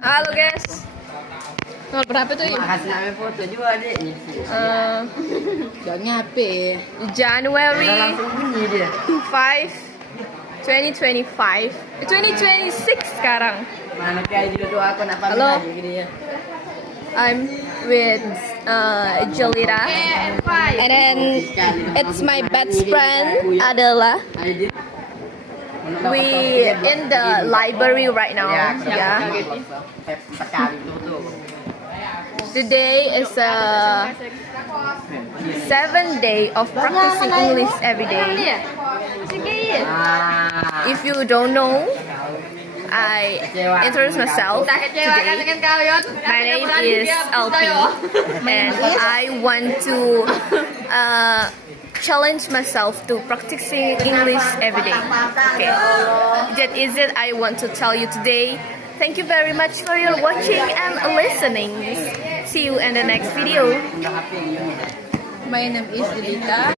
Halo guys. Nomor berapa tuh? Makasih namin foto juga deh. Jangan ngape. January Langsung bunyi dia. 5, 2025. 2026 sekarang. Mana kayak juga tuh aku nak pamit Halo. aja gini ya. I'm with Jolita, and then it's my best friend adalah. We in the library right now. Yeah. Today is a 7th day of practicing English every day. If you don't know, I introduce myself today. My name is LP, and I want to challenge myself to practicing English every day. Okay, that is it. I want to tell you today. Thank you very much for your watching and listening. See you in the next video. My name is Delita.